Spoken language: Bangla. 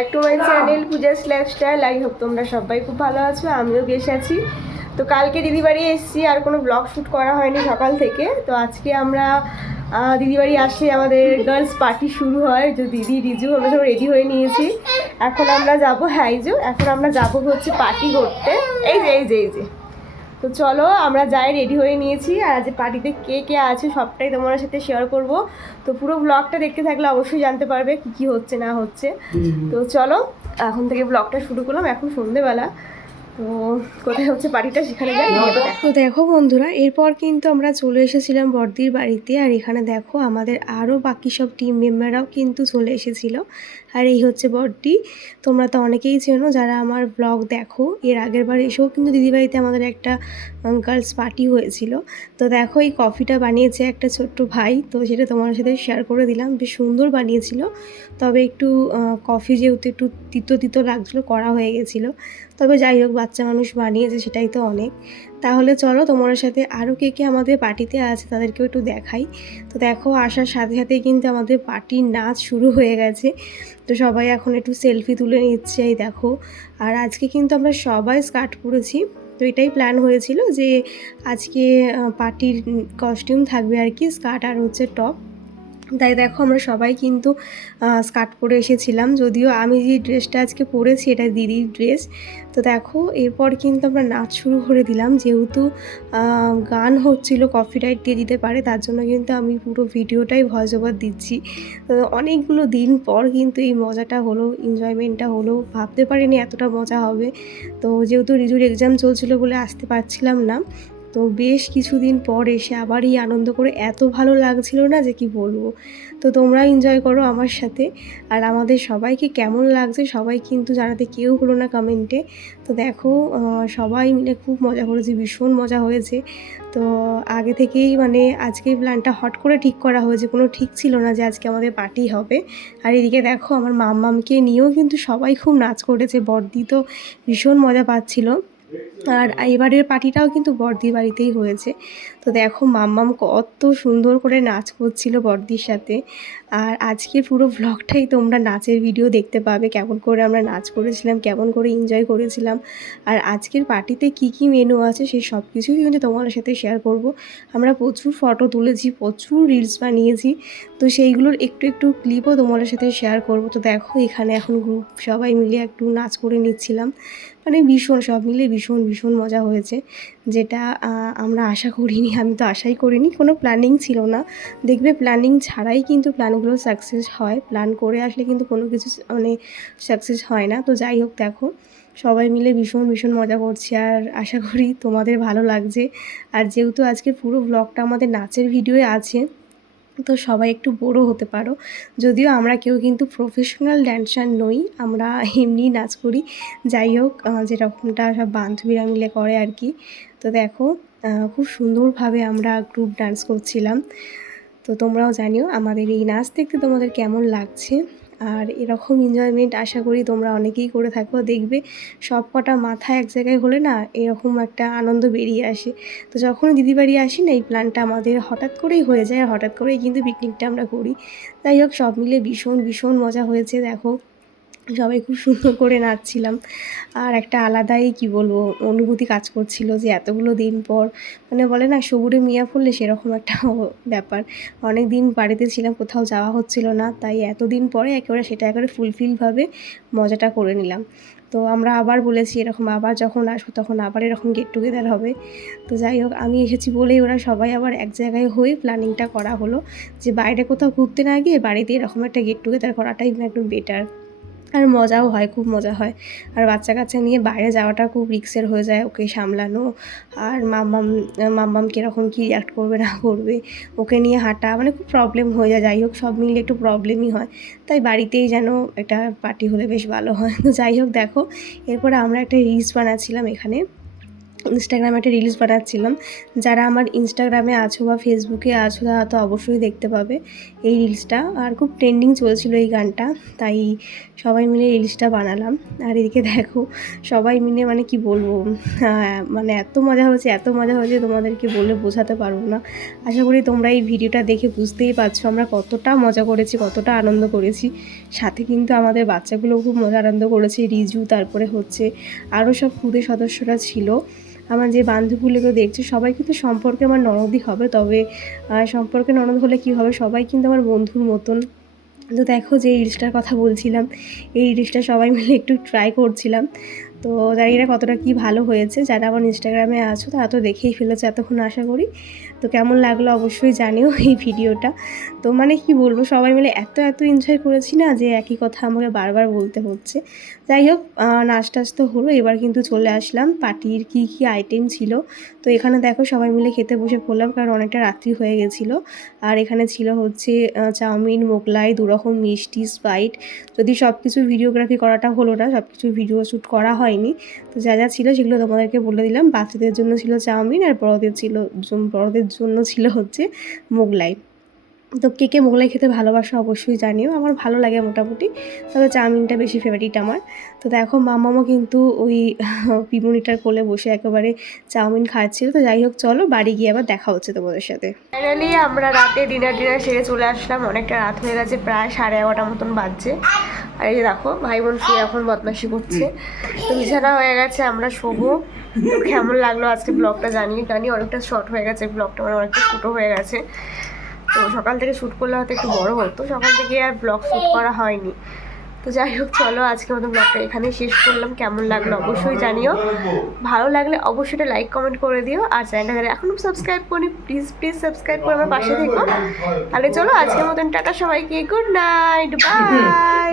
Back to my channel Puja slab style I hope তোমরা সবাই খুব ভালো আছো, আমিও বেশ আছি। তো কালকে দিদি বাড়ি এসেছি, আর কোনো ব্লগ শ্যুট করা হয়নি সকাল থেকে। তো আজকে আমরা দিদিবাড়ি দিদি বাড়ি আসে, আমাদের গার্লস পার্টি শুরু হয়। যে দিদি, রিজু, আমরা সব রেডি হয়ে নিয়েছি। এখন আমরা যাব হ্যাঁ এখন আমরা যাব হচ্ছে পার্টি করতে। এই যে এই যে এই যে। তো চলো আমরা যাই রেডি হয়ে নিয়েছি। আর আজ পার্টিতে কে কে আছে সবটাই তোমার সাথে শেয়ার করব। তো পুরো ব্লগটা দেখতে থাকলে অবশ্যই জানতে পারবে কি কী হচ্ছে না হচ্ছে। তো চলো এখন থেকে ব্লগটা শুরু করলাম। এখন সন্ধেবেলা। তো কোথায় হচ্ছে পার্টিটা সেখানে যাই তো দেখো বন্ধুরা এরপর কিন্তু আমরা চলে এসেছিলাম বর্দির বাড়িতে আর এখানে দেখো আমাদের আরও বাকি সব টিম মেম্বাররাও কিন্তু চলে এসেছিল। আর এই হচ্ছে বর্দি। তোমরা তো অনেকেই চেনো যারা আমার ব্লগ দেখো এর আগের বার এসেও কিন্তু দিদিবাড়িতে আমাদের একটা গার্লস পার্টি হয়েছিল। তো দেখো এই কফিটা বানিয়েছে একটা ছোট্ট ভাই তো সেটা তোমার সাথে শেয়ার করে দিলাম। বেশ সুন্দর বানিয়েছিল তবে একটু কফি যেহেতু একটু তিতো তিতো লাগছিল করা হয়ে গেছিল। তবে যাই হোক বাচ্চা মানুষ বানিয়েছে, সেটাই তো অনেক। তাহলে চলো তোমার সাথে আরও কে কে আমাদের পার্টিতে আছে তাদেরকেও একটু দেখাই। তো দেখো, আসার সাথে সাথেই কিন্তু আমাদের পার্টির নাচ শুরু হয়ে গেছে। তো সবাই এখন একটু সেলফি তুলে নিচ্ছে, এই দেখো। আর আজকে কিন্তু আমরা সবাই স্কার্ট পরেছি। তো এটাই প্ল্যান হয়েছিল যে আজকে পার্টির কস্টিউম থাকবে আর কি, স্কার্ট আর হচ্ছে টপ। তাই দেখো আমরা সবাই কিন্তু স্কার্ট পরে এসেছিলাম। যদিও আমি যে ড্রেসটা আজকে পরেছি, এটা দিদির ড্রেস। তো দেখো, এরপর কিন্তু আমরা নাচ শুরু করে দিলাম। যেহেতু গান হচ্ছিল কপিরাইট দিয়ে দিতে পারে, তার জন্য কিন্তু আমি পুরো ভিডিওটাই ভয়েস ওভার দিচ্ছি। অনেকগুলো দিন পর কিন্তু এই মজাটা হলো এনজয়মেন্টটা হলো। ভাবতে পারিনি এতটা মজা হবে। তো যেহেতু রিজুর এক্সাম চলছিল বলে আসতে পারছিলাম না তো বেশ কিছুদিন পর এসে আবার এই আনন্দ করে এত ভালো লাগছিল না যে কি বলব। তো তোমরা এনজয় করো আমার সাথে। আর আমাদের সবাইকে কেমন লাগছে সবাই কিন্তু জানাতে কেউ হলো না কমেন্টে তো দেখো সবাই মিলে খুব মজা করেছে, ভীষণ মজা হয়েছে। তো আগে থেকেই মানে আজকে প্ল্যানটা হট করে ঠিক করা হয়েছে, কোনো ঠিক ছিল না যে আজকে আমাদের পার্টি হবে। আর এদিকে দেখো, আমার মাম্মামকে নিয়েও কিন্তু সবাই খুব নাচ করেছে, বর্দি তো ভীষণ মজা পাচ্ছিল। আর এবারের পার্টিটাও কিন্তু বর্দির বাড়িতেই হয়েছে। তো দেখো মাম্মাম কত সুন্দর করে নাচ করছিল বর্দির সাথে। আর আজকে পুরো ভ্লগটাই তোমরা নাচের ভিডিও দেখতে পাবে, কেমন করে আমরা নাচ করেছিলাম, কেমন করে এনজয় করেছিলাম। আর আজকের পার্টিতে কি কি মেনু আছে সেই সব কিছুই কিন্তু তোমাদের সাথে শেয়ার করব। আমরা প্রচুর ফটো তুলেছি, প্রচুর রিলস বানিয়েছি। তো সেইগুলোর একটু একটু ক্লিপও তোমাদের সাথে শেয়ার করব। তো দেখো এখানে এখন গ্রুপ সবাই মিলে একটু নাচ করে নিচ্ছিলাম। মানে ভীষণ, সব মিলে ভীষণ ভীষণ মজা হয়েছে। যেটা আমরা আশা করিনি, আমি তো আশাই করিনি, কোনো প্ল্যানিং ছিল না। দেখবে প্ল্যানিং ছাড়াই কিন্তু প্ল্যানগুলো সাকসেস হয়। প্ল্যান করে আসলে কিন্তু কোনো কিছু মানে সাকসেস হয় না। তো যাই হোক, দেখো, সবাই মিলে ভীষণ ভীষণ মজা করছি আর আশা করি তোমাদের ভালো লাগছে। আর যেহেতু আজকে পুরো ব্লগটা আমাদের নাচের ভিডিওয়ে আছে তো সবাই একটু বড় হতে পারো। যদিও আমরা কেউ কিন্তু প্রফেশনাল ড্যান্সার নই, আমরা এমনি নাচ করি। যাই হোক যেরকমটা সব বান্ধবীরা মিলে করে আর কি। তো দেখো খুব সুন্দরভাবে আমরা গ্রুপ ডান্স করছিলাম। তো তোমরাও জানিও আমাদের এই নাচ দেখতে তোমাদের কেমন লাগছে। আর এরকম এনজয়মেন্ট আশা করি তোমরা অনেকেই করে থাকো, দেখবে সব কটা মাথা এক জায়গায় হলে না এরকম একটা আনন্দ বেরিয়ে আসে। তো যখন দিদি বাড়ি আসি না, এই প্ল্যানটা আমাদের হঠাৎ করেই হয়ে যায় হঠাৎ করেই কিন্তু পিকনিকটা আমরা করি। যাই হোক, সব মিলে ভীষণ ভীষণ মজা হয়েছে, দেখো। সবাই খুব সুন্দর করে নাচছিলাম। আর একটা আলাদাই, কি বলব, অনুভূতি কাজ করছিল যে এতগুলো দিন পর মানে বলে না, সবুরে মিয়া ফুললে সেরকম একটা ব্যাপার। অনেক দিন বাড়িতে ছিলাম, কোথাও যাওয়া হচ্ছিল না, তাই এতদিন পরে একেবারে সেটা একেবারে ফুলফিলভাবে মজাটা করে নিলাম। তো আমরা আবার বলেছি, এরকম আবার যখন আসব, তখন আবার এরকম গেট টুগেদার হবে। তো যাই হোক, আমি এসেছি বলেই ওরা সবাই আবার এক জায়গায় হয়ে প্ল্যানিংটা করা হলো যে বাইরে কোথাও ঘুরতে না গিয়ে বাড়িতে এরকম একটা গেট টুগেদার করাটাই একটু বেটার আর মজাও হয়, খুব মজা হয়। আর বাচ্চা কাচ্চা নিয়ে বাইরে যাওয়াটা খুব রিক্সের হয়ে যায় ওকে সামলানো। আর মাম্মাম মাম্মাম কীরকম কী রিয়াক্ট করবে না করবে, ওকে নিয়ে হাঁটা মানে খুব প্রবলেম হয়ে যায়। যাই হোক, সব মিলে একটু প্রবলেমই হয়। তাই বাড়িতেই যেন একটা পার্টি হলে বেশ ভালো হয়। তো যাই হোক, দেখো, এরপরে আমরা একটা রিলস বানাচ্ছিলাম এখানে। ইনস্টাগ্রামে একটা রিলস বানাচ্ছিলাম যারা আমার ইনস্টাগ্রামে আছো বা ফেসবুকে আছো তারা তো অবশ্যই দেখতে পাবে এই রিলসটা আর খুব ট্রেন্ডিং চলছিল এই গানটা তাই সবাই মিলে রিলসটা বানালাম। আর এদিকে দেখো সবাই মিলে মানে কি বলব হ্যাঁ, মানে এত মজা হয়েছে এত মজা হয়েছে তোমাদেরকে বলে বোঝাতে পারব না। আশা করি তোমরা এই ভিডিওটা দেখে বুঝতেই পারছ আমরা কতটা মজা করেছি কতটা আনন্দ করেছি। সাথে কিন্তু আমাদের বাচ্চাগুলো খুব মজা আনন্দ করেছে রিজু তারপরে হচ্ছে আরও সব খুদে সদস্যরা ছিল। আমার যে বান্ধবীগুলোকে দেখছে, সবাই কিন্তু সম্পর্কে আমার ননদই হবে। তবে সম্পর্কে ননদ হলে কী হবে? সবাই কিন্তু আমার বন্ধুর মতন। তো দেখো যে রিলসটার কথা বলছিলাম, এই রিলসটা সবাই মিলে একটু ট্রাই করছিলাম। তো জানি না কতটা কী ভালো হয়েছে। যারা আমার ইনস্টাগ্রামে আছো, তারা তো দেখেই ফেলেছে এতক্ষণ, আশা করি। তো কেমন লাগল অবশ্যই জানিও এই ভিডিওটা। তো মানে কি বলব, সবাই মিলে এত এত এনজয় করেছি না যে একই কথা আমাকে বারবার বলতে হচ্ছে। যাই হোক নাচ টাচ তো হলো, এবার কিন্তু চলে আসলাম। পার্টির কী কী আইটেম ছিল? তো এখানে দেখো সবাই মিলে খেতে বসে পড়লাম, কারণ অনেকটা রাত্রি হয়ে গেছিল। আর এখানে ছিল হচ্ছে চাউমিন, মোগলাই, দুরকম মিষ্টি, স্প্রাইট। যদি সব কিছু ভিডিওগ্রাফি করাটা হলো না সব কিছু ভিডিও শ্যুট করা হয়নি, তো যা যা ছিল সেগুলো তোমাদেরকে বলে দিলাম। বাচ্চাদের জন্য ছিল চাউমিন, আর বড়দের ছিল বড়দের জন্য ছিল হচ্ছে মোগলাই। তো কে কে মোগলাই খেতে ভালোবাসো অবশ্যই জানিও, আমার ভালো লাগে মোটামুটি। তবে চাউমিনটা বেশি ফেভারিট আমার। তো দেখো মামামও কিন্তু ওই পিমুনিটার কোলে বসে একেবারে চাউমিন খাচ্ছিল। তো যাই হোক, চলো বাড়ি গিয়ে আবার দেখা হচ্ছে তোমাদের সাথে। ফাইনালি আমরা রাতে ডিনার ডিনার সেরে চলে আসলাম। অনেকটা রাত হয়ে গেছে, প্রায় সাড়ে এগারোটার মতন বাজছে। আর এই দেখো ভাই বোন শুয়ে এখন বদমাশি করছে। তো বিছানা হয়ে গেছে, আমরা শোবো। তো কেমন লাগল আজকে ব্লগটা জানিয়ে জানি অনেকটা শর্ট হয়ে গেছে ব্লগটা মানে অনেকটা ছোটো হয়ে গেছে। তো সকাল থেকে শ্যুট করলে হয়তো একটু বড় হতো, সকাল থেকে আর ব্লগ শ্যুট করা হয়নি। তো যাই হোক, চলো আজকে মতো ব্লগটা এখানেই শেষ করলাম। কেমন লাগল অবশ্যই জানিও। ভালো লাগলে অবশ্যই একটা লাইক কমেন্ট করে দিও। আর চ্যানেলটা যারা এখনও সাবস্ক্রাইব করি প্লিজ প্লিজ সাবস্ক্রাইব করে আমার পাশে থেকো। তাহলে চলো আজকের মতন টাটা সবাইকে। Good night bye